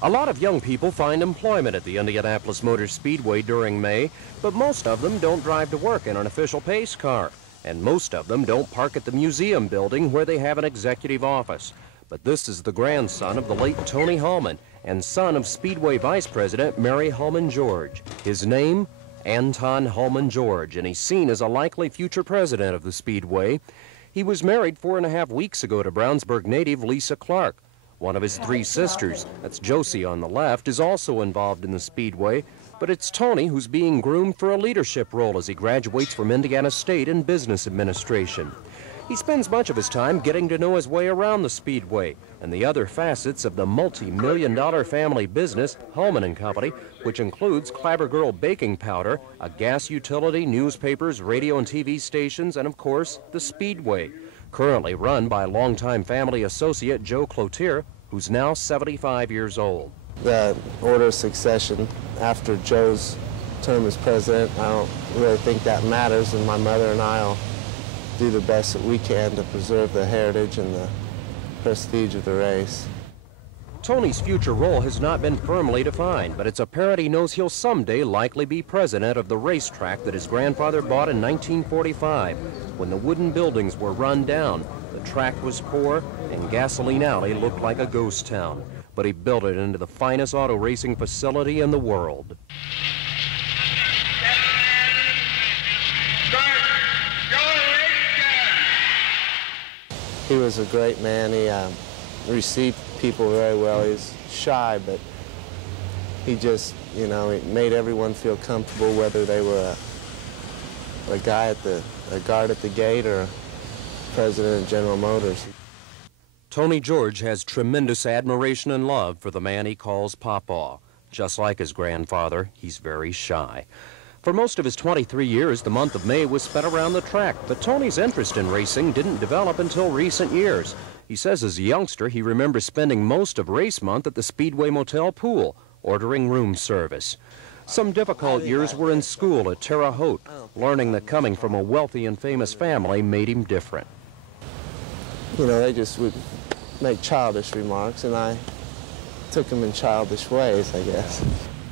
A lot of young people find employment at the Indianapolis Motor Speedway during May, but most of them don't drive to work in an official pace car, and most of them don't park at the museum building where they have an executive office. But this is the grandson of the late Tony Hallman and son of Speedway Vice President Mary Hallman George. His name, Anton Hallman George, and he's seen as a likely future president of the Speedway. He was married 4.5 weeks ago to Brownsburg native Lisa Clark. One of his 3 sisters, that's Josie on the left, is also involved in the Speedway, but it's Tony who's being groomed for a leadership role as he graduates from Indiana State in Business Administration. He spends much of his time getting to know his way around the Speedway and the other facets of the multi-million-dollar family business, Hallman & Company, which includes Clabber Girl baking powder, a gas utility, newspapers, radio and TV stations, and of course, the Speedway, currently run by longtime family associate Joe Cloutier, who's now 75 years old. The order of succession after Joe's term as president, I don't really think that matters, and my mother and I will do the best that we can to preserve the heritage and the prestige of the race. Tony's future role has not been firmly defined, but it's apparent he knows he'll someday likely be president of the racetrack that his grandfather bought in 1945. When the wooden buildings were run down, the track was poor, and Gasoline Alley looked like a ghost town. But he built it into the finest auto racing facility in the world. He was a great man. He received people very well. He's shy, but he just, he made everyone feel comfortable, whether they were a guard at the gate or president of General Motors. Tony George has tremendous admiration and love for the man he calls Pawpaw. Just like his grandfather, he's very shy. For most of his 23 years, the month of May was spent around the track, but Tony's interest in racing didn't develop until recent years. He says as a youngster, he remembers spending most of race month at the Speedway Motel pool, ordering room service. Some difficult years were in school at Terre Haute, learning that coming from a wealthy and famous family made him different. They just would make childish remarks, and I took them in childish ways, I guess.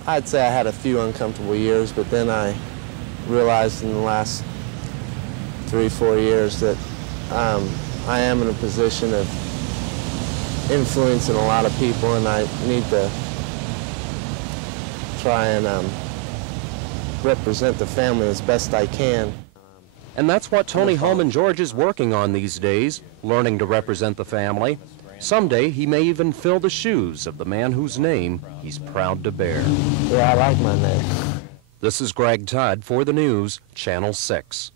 I'd say I had a few uncomfortable years, but then I realized in the last 3-4 years that I am in a position of influencing a lot of people, and I need to try and represent the family as best I can. And that's what Tony Hallman George is working on these days, learning to represent the family. Someday he may even fill the shoes of the man whose name he's proud to bear. Yeah, I like my name. This is Greg Todd for the news, Channel 6.